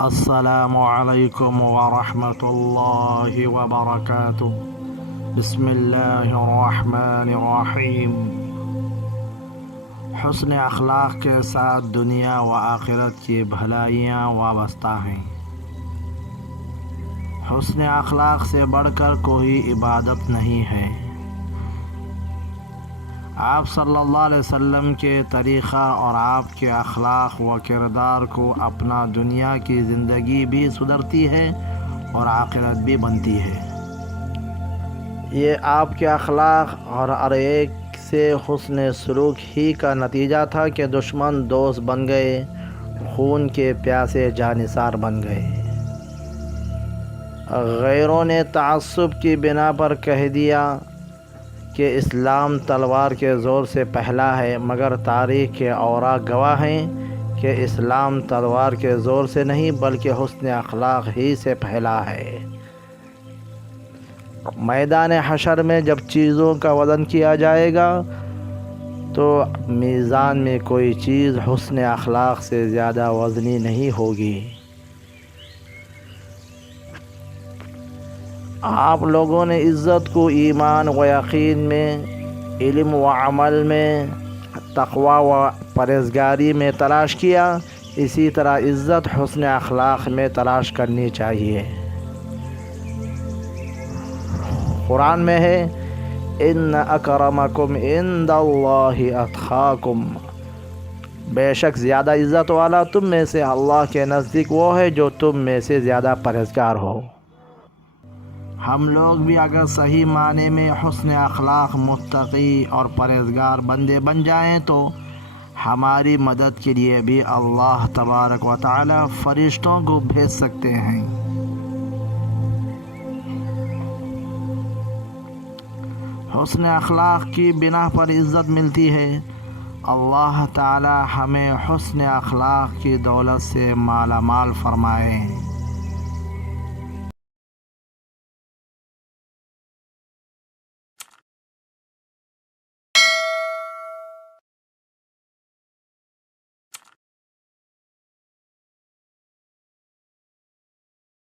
السلام علیکم ورحمۃ اللہ وبرکاتہ۔ بسم اللہ الرحمن الرحیم۔ حسن اخلاق کے ساتھ دنیا و آخرت کی بھلائیاں وابستہ ہیں۔ حسن اخلاق سے بڑھ کر کوئی عبادت نہیں ہے۔ آپ صلی اللہ علیہ وسلم کے طریقہ اور آپ کے اخلاق و کردار کو اپنا دنیا کی زندگی بھی سدھرتی ہے اور آخرت بھی بنتی ہے۔ یہ آپ کے اخلاق اور ہر ایک سے حسن سلوک ہی کا نتیجہ تھا کہ دشمن دوست بن گئے، خون کے پیاسے جانثار بن گئے۔ غیروں نے تعصب کی بنا پر کہہ دیا کہ اسلام تلوار کے زور سے پھیلا ہے، مگر تاریخ کے اوراق گواہ ہیں کہ اسلام تلوار کے زور سے نہیں بلکہ حسن اخلاق ہی سے پھیلا ہے۔ میدان حشر میں جب چیزوں کا وزن کیا جائے گا تو میزان میں کوئی چیز حسن اخلاق سے زیادہ وزنی نہیں ہوگی۔ آپ لوگوں نے عزت کو ایمان و یقین میں، علم و عمل میں، تقوی و پرہیزگاری میں تلاش کیا، اسی طرح عزت حسن اخلاق میں تلاش کرنی چاہیے۔ قرآن میں ہے ان اکرمکم عند اللہ اتقاکم، بے شک زیادہ عزت والا تم میں سے اللہ کے نزدیک وہ ہے جو تم میں سے زیادہ پرہیزگار ہو۔ ہم لوگ بھی اگر صحیح معنی میں حسن اخلاق، متقی اور پرہیزگار بندے بن جائیں تو ہماری مدد کے لیے بھی اللہ تبارک و تعالی فرشتوں کو بھیج سکتے ہیں۔ حسن اخلاق کی بنا پر عزت ملتی ہے۔ اللہ تعالی ہمیں حسن اخلاق کی دولت سے مالا مال فرمائے۔